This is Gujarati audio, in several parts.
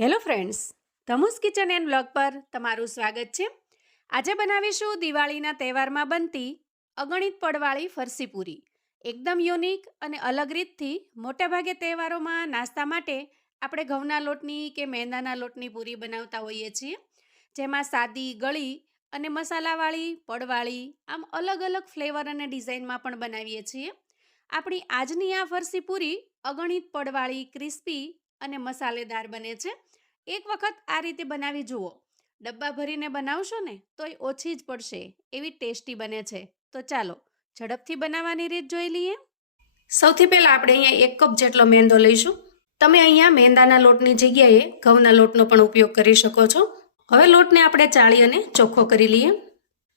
Hello friends Dhamus kitchen and blog પર તમારું સ્વાગત છે. આજે બનાવીશું દિવાળીના તહેવારમાં બનતી અગણિત પડવાળી ફરસી પૂરી. એકદમ યુનિક અને અલગ રીતથી મોટાભાગે તહેવારોમાં નાસ્તા માટે આપણે ઘઉંના લોટની કે મેંદાના લોટની પૂરી બનાવતા હોઈએ છીએ. જેમાં સાદી, ગળી અને મસાલાવાળી, પડવાળી આમ અલગ અલગ ફ્લેવર અને ડિઝાઇનમાં પણ બનાવીએ છીએ. આપણી આજની આ ફરસી પૂરી અગણિત પડવાળી, ક્રિસ્પી અને મસાલેદાર બને છે. એક વખત આ રીતે બનાવી જુઓ. ડબ્બા ભરીને બનાવશો ને તો એ ઓછી જ પડશે, એવી ટેસ્ટી બને છે. તો ચાલો, ઝડપથી બનાવવાની રીત જોઈ લઈએ. સૌથી પહેલાં આપણે અહીંયા એક કપ જેટલો મેંદો લઈશું. તમે અહીંયા મેંદાના લોટની જગ્યાએ ઘઉંના લોટનો પણ ઉપયોગ કરી શકો છો. હવે લોટને આપણે ચાળી અને ચોખ્ખો કરી લઈએ.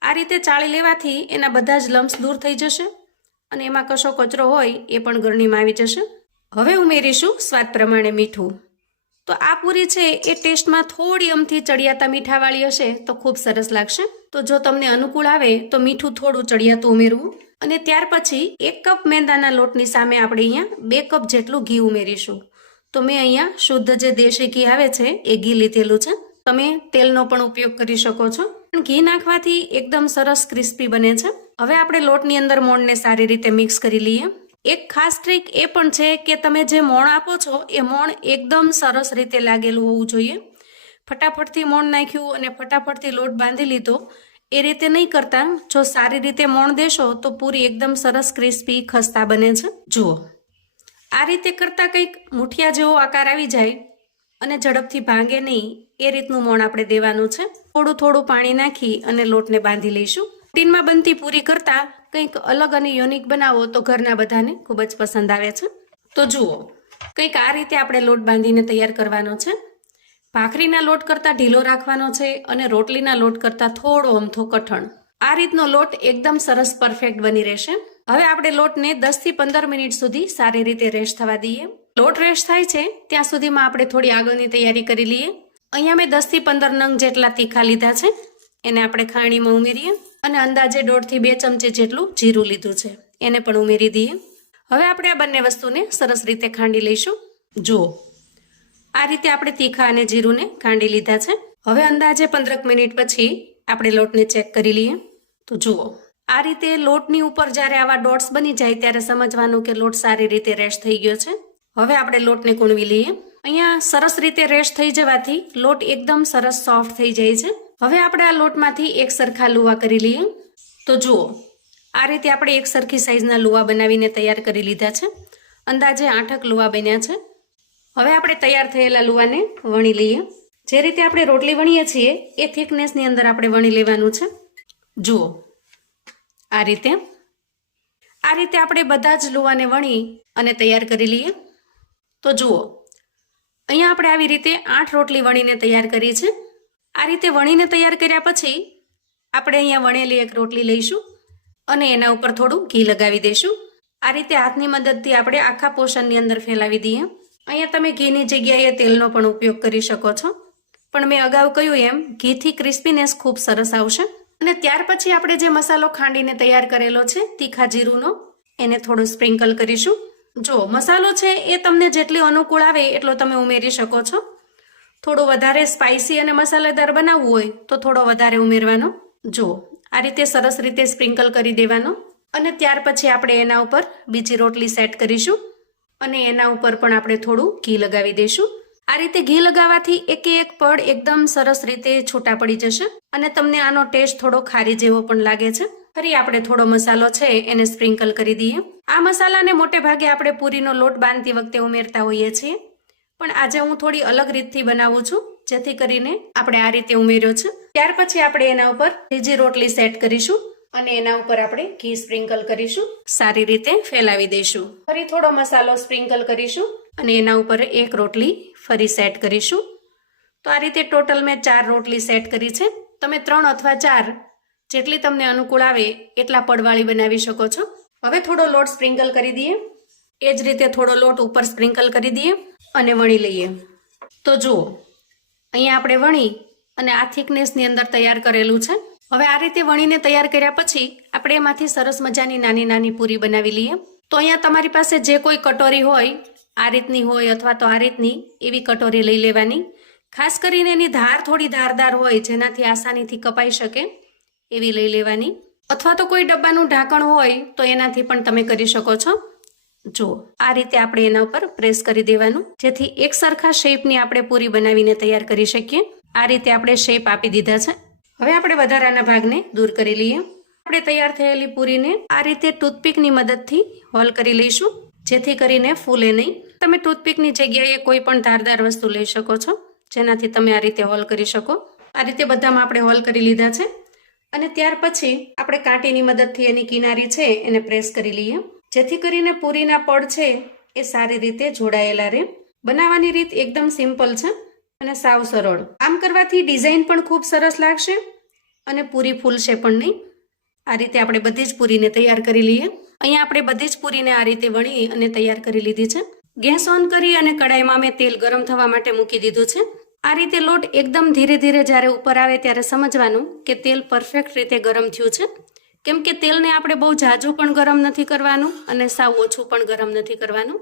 આ રીતે ચાળી લેવાથી એના બધા જ લમ્સ દૂર થઈ જશે અને એમાં કશો કચરો હોય એ પણ ગરણીમાં આવી જશે. હવે ઉમેરીશું સ્વાદ પ્રમાણે મીઠું. તો આ પૂરી છે, એ ટેસ્ટમાં થોડી અમથી ચડિયાતા મીઠાવાળી હશે, તો ખૂબ સરસ લાગશે. તો જો તમને અનુકૂળ આવે, તો મીઠું થોડું ચડિયાતું ઉમેરવું. અને ત્યાર પછી એક કપ મેંદાના લોટની સામે આપણે અહીંયા બે કપ જેટલું ઘી ઉમેરીશું. તો મેં અહીંયા શુદ્ધ જે દેશી ઘી આવે છે, એ ઘી લીધેલું છે. તમે તેલનો પણ ઉપયોગ કરી શકો છો. પણ ઘી નાખવાથી એકદમ સરસ ક્રિસ્પી બને છે. હવે આપણે લોટની અંદર મોણને સારી રીતે મિક્સ કરી લઈએ. એક ખાસ ટ્રીક એ પણ છે કે તમે જે મોણ આપો છો, એ મોણ એકદમ સરસ રીતે લાગેલું હોવું જોઈએ. ફટાફટથી મોણ નાખ્યું અને ફટાફટથી લોટ બાંધી લીધો. એ રીતે નહીં કરતા. જો સારી રીતે મોણ દેશો, તો પૂરી એકદમ સરસ ક્રિસ્પી ખસ્તા બને છે. જુઓ. આ રીતે કરતાં કંઈક મુઠિયા જેવો આકાર આવી જાય અને ઝડપથી ભાંગે નહીં, એ રીતનું મોણ આપણે દેવાનું છે. થોડું થોડું પાણી નાખી અને લોટને બાંધી લઈશું. ટીનમાં બનતી પૂરી કરતાં કંઈક અલગ અને યુનિક બનાવો તો ઘરના બધાને ખૂબ જ પસંદ આવે છે. તો જુઓ, કંઈક આ રીતે આપણે લોટ બાંધીને તૈયાર કરવાનો છે. ભાખરીના લોટ કરતાં ઢીલો રાખવાનો છે અને રોટલીના લોટ કરતાં થોડો અમથો કઠણ. આ રીતનો લોટ એકદમ સરસ પરફેક્ટ બની રહેશે. હવે આપણે લોટને દસથી પંદર મિનિટ સુધી સારી રીતે રેસ્ટ થવા દઈએ. લોટ રેસ્ટ થાય છે, ત્યાં સુધીમાં આપણે થોડી આગળની તૈયારી કરી લઈએ. અહીંયા મેં દસથી પંદર નંગ જેટલા તીખા લીધા છે. એને આપણે ખાણીમાં ઉમેરીએ. અને અંદાજે દોઢથી બે ચમચી જેટલું જીરું લીધું છે. એને પણ ઉમેરી દઈએ. હવે આપણે આ બંને વસ્તુને સરસ રીતે ખાંડી લઈશું. જુઓ. આ રીતે આપણે તીખા અને જીરુંને ખાંડી લીધા છે. હવે અંદાજે પંદરક મિનિટ પછી આપણે લોટને ચેક કરી લઈએ. તો જુઓ. આ રીતે લોટની ઉપર જ્યારે આવા ડોટ્સ બની જાય ત્યારે સમજવાનું કે લોટ સારી રીતે રેસ્ટ થઈ ગયો છે. હવે આપણે લોટને કૂણવી લઈએ. અહીંયા સરસ રીતે રેસ્ટ થઈ જવાથી લોટ એકદમ સરસ સોફ્ટ થઈ જાય છે. હવે આપણે આ લોટમાંથી એક સરખા લુવા કરી લઈએ. તો જુઓ, આ રીતે આપણે એક સરખી સાઈઝના લુવા બનાવીને તૈયાર કરી લીધા છે. અંદાજે આઠક લુવા બન્યા છે. હવે આપણે તૈયાર થયેલા લુવાને વણી લઈએ. જે રીતે આપણે રોટલી વણીએ છીએ, એ થિકનેસની અંદર આપણે વણી લેવાનું છે. જુઓ, આ રીતે. આ રીતે આપણે બધા જ લુવાને વણી અને તૈયાર કરી લઈએ. તો જુઓ, અહીંયા આપણે આવી રીતે આઠ રોટલી વણીને તૈયાર કરી છે આ રીતે વણીને તૈયાર કર્યા પછી આપણે અહીંયા વણેલી એક રોટલી લઈશું અને એના ઉપર થોડું ઘી લગાવી દઈશું આ રીતે હાથની મદદથી આપણે આખા પોષણની અંદર ફેલાવી દઈએ. અહીંયા તમે ઘીની જગ્યાએ તેલનો પણ ઉપયોગ કરી શકો છો. પણ મેં અગાઉ કહ્યું એમ, ઘીથી ક્રિસ્પીનેસ ખૂબ સરસ આવશે. અને ત્યાર પછી આપણે જે મસાલો ખાંડીને તૈયાર કરેલો છે, તીખા જીરુંનો, એને થોડું સ્પ્રિંકલ કરીશું. જો મસાલો છે એ તમને જેટલી અનુકૂળ આવે એટલો તમે ઉમેરી શકો છો. થોડો વધારે સ્પાઇસી અને મસાલેદાર બનાવવું હોય તો થોડો વધારે ઉમેરવાનો. જો, આ રીતે સરસ રીતે સ્પ્રિંકલ કરી દેવાનો. અને ત્યાર પછી આપણે એના ઉપર બીજી રોટલી સેટ કરીશું. અને એના ઉપર પણ આપણે થોડું ઘી લગાવી દઈશું આ રીતે ઘી લગાવવાથી એકે એક પડ એકદમ સરસ રીતે છૂટા પડી જશે અને તમને આનો ટેસ્ટ થોડો ખારી જેવો પણ લાગે છે. ફરી આપણે થોડો મસાલો છે એને સ્પ્રિંકલ કરી દઈએ. આ મસાલાને મોટે ભાગે આપણે પૂરીનો લોટ બાંધતી વખતે ઉમેરતા હોઈએ છીએ. પણ આજે હું થોડી અલગ રીતથી બનાવું છું, જેથી કરીને આપણે આ રીતે ઉમેર્યો છે. ત્યાર પછી આપણે એના ઉપર બીજી રોટલી સેટ કરીશું અને એના ઉપર આપણે ઘી સ્પ્રિંકલ કરીશું. સારી રીતે ફેલાવી દઈશું. ફરી થોડો મસાલો સ્પ્રિંકલ કરીશું અને એના ઉપર એક રોટલી ફરી સેટ કરીશું. તો આ રીતે ટોટલ મેં ચાર રોટલી સેટ કરી છે. તમે ત્રણ અથવા ચાર જેટલી તમને અનુકૂળ આવે એટલા પડવાળી બનાવી શકો છો. હવે થોડો લોટ સ્પ્રિંકલ કરી દઈએ. એ જ રીતે થોડો લોટ ઉપર સ્પ્રિંકલ કરી દઈએ. અને વણી લઈએ. તો જુઓ, અહીંયા આપણે વણી અને આ થિકનેસની અંદર તૈયાર કરેલું છે. હવે આ રીતે વણીને તૈયાર કર્યા પછી આપણે એમાંથી સરસ મજાની નાની નાની પૂરી બનાવી લઈએ. તો અહીંયા તમારી પાસે જે કોઈ કટોરી હોય, આ રીતની હોય અથવા તો આ રીતની, એવી કટોરી લઈ લેવાની. ખાસ કરીને એની ધાર થોડી ધારદાર હોય, જેનાથી આસાનીથી કપાઈ શકે, એવી લઈ લેવાની. અથવા તો કોઈ ડબ્બાનું ઢાંકણ હોય, તો એનાથી પણ તમે કરી શકો છો. જો, આ રીતે આપણે એના ઉપર પ્રેસ કરી દેવાનું. જેથી એક સરખા શેપની આપણે પૂરી બનાવીને તૈયાર કરી શકીએ. આ રીતે આપણે શેપ આપી દીધા છે. હવે આપણે વધારાના ભાગને દૂર કરી લઈએ. આપણે તૈયાર થયેલી પૂરીને આ રીતે ટૂથપીકની મદદથી હોલ કરી લઈશું. જેથી કરીને ફૂલે નહીં. તમે ટૂથપીકની જગ્યાએ કોઈ પણ ધારદાર વસ્તુ લઈ શકો છો. જેનાથી તમે આ રીતે હોલ કરી શકો. આ રીતે બધામાં આપણે હોલ કરી લીધા છે. અને ત્યાર પછી આપણે કાંટીની મદદથી એની કિનારી છે એને પ્રેસ કરી લઈએ. જેથી કરીને પૂરીના પડ છે એ સારી રીતે જોડાયેલા રહે. બનાવવાની રીત એકદમ સિમ્પલ છે અને સાવ સરળ. આમ કરવાથી ડિઝાઇન પણ ખૂબ સરસ લાગશે અને પૂરી ફૂલશે પણ નહીં. આ રીતે આપણે બધી જ પૂરીને તૈયાર કરી લઈએ. અહીંયા આપણે બધી જ પૂરીને આ રીતે વણી અને તૈયાર કરી લીધી છે. ગેસ ઓન કરી અને કડાઈમાં મેં તેલ ગરમ થવા માટે મૂકી દીધું છે. આ રીતે લોટ એકદમ ધીરે ધીરે જ્યારે ઉપર આવે ત્યારે સમજવાનું કે તેલ પરફેક્ટ રીતે ગરમ થયું છે. કેમ કે તેલને આપણે બહુ ઝાઝું પણ ગરમ નથી કરવાનું અને સાવ ઓછું પણ ગરમ નથી કરવાનું.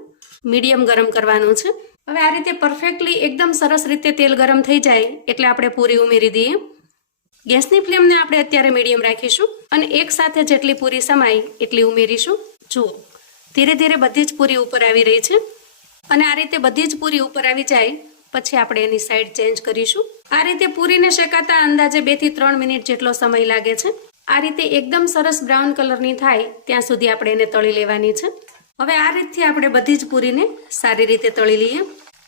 મીડિયમ ગરમ કરવાનું છે. હવે આ રીતે પરફેક્ટલી એકદમ સરસ રીતે તેલ ગરમ થઈ જાય એટલે આપણે પૂરી ઉમેરી દઈએ. ગેસની ફ્લેમને આપણે અત્યારે મીડિયમ રાખીશું અને એક સાથે જેટલી પૂરી સમાય એટલી ઉમેરીશું. જુઓ, ધીરે ધીરે બધી જ પૂરી ઉપર આવી રહી છે. અને આ રીતે બધી જ પૂરી ઉપર આવી જાય, પછી આપણે એની સાઈડ ચેન્જ કરીશું. આ રીતે પૂરીને શેકાતા અંદાજે બેથી ત્રણ મિનિટ જેટલો સમય લાગે છે. આ રીતે એકદમ સરસ બ્રાઉન કલરની થાય, ત્યાં સુધી આપણે એને તળી લેવાની છે. હવે આ રીતથી આપણે બધી જ પૂરીને સારી રીતે તળી લઈએ.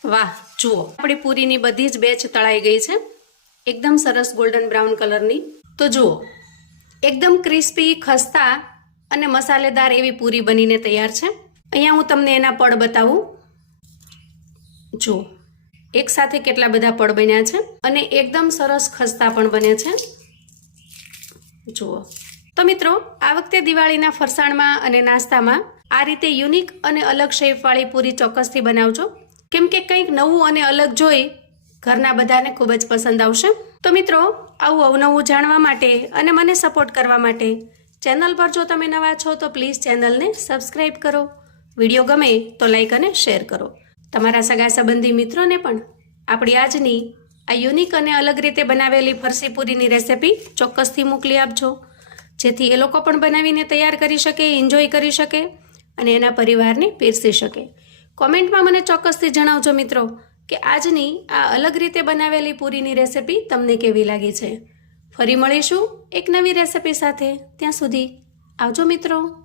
વાહ, જુઓ, આપણી પૂરીની બધી જ બેચ તળાઈ ગઈ છે. એકદમ સરસ ગોલ્ડન બ્રાઉન કલરની. તો જુઓ, એકદમ ક્રિસ્પી, ખસ્તા અને મસાલેદાર એવી પૂરી બનીને તૈયાર છે. અહીંયા હું તમને એના પડ બતાવું. જુઓ, એક સાથે કેટલા બધા પડ બન્યા છે અને એકદમ સરસ ખસ્તા પણ બને છે. જુઓ. તો મિત્રો, આ વખતે દિવાળીના ફરસાણમાં અને નાસ્તામાં આ રીતે યુનિક અને અલગ શેપવાળી પૂરી ચોક્કસથી બનાવજો. કેમ કે કંઈક નવું અને અલગ જોઈ ઘરના બધાને ખૂબ જ પસંદ આવશે. તો મિત્રો, આવું અવનવું જાણવા માટે અને મને સપોર્ટ કરવા માટે ચેનલ પર જો તમે નવા છો તો પ્લીઝ ચેનલને સબસ્ક્રાઈબ કરો. વીડિયો ગમે તો લાઈક અને શેર કરો. તમારા સગા સંબંધી મિત્રોને પણ આપણી આજની આ યુનિક અને અલગ રીતે બનાવેલી ફરસી પૂરીની રેસિપી ચોક્કસથી મોકલી આપજો. જેથી એ લોકો પણ બનાવીને તૈયાર કરી શકે એન્જોય કરી શકે અને એના પરિવારને પીરસી શકે. કોમેન્ટમાં મને ચોક્કસથી જણાવજો મિત્રો કે આજની આ અલગ રીતે બનાવેલી પૂરીની રેસિપી તમને કેવી લાગી છે. ફરી મળીશું એક નવી રેસિપી સાથે. ત્યાં સુધી આવજો મિત્રો.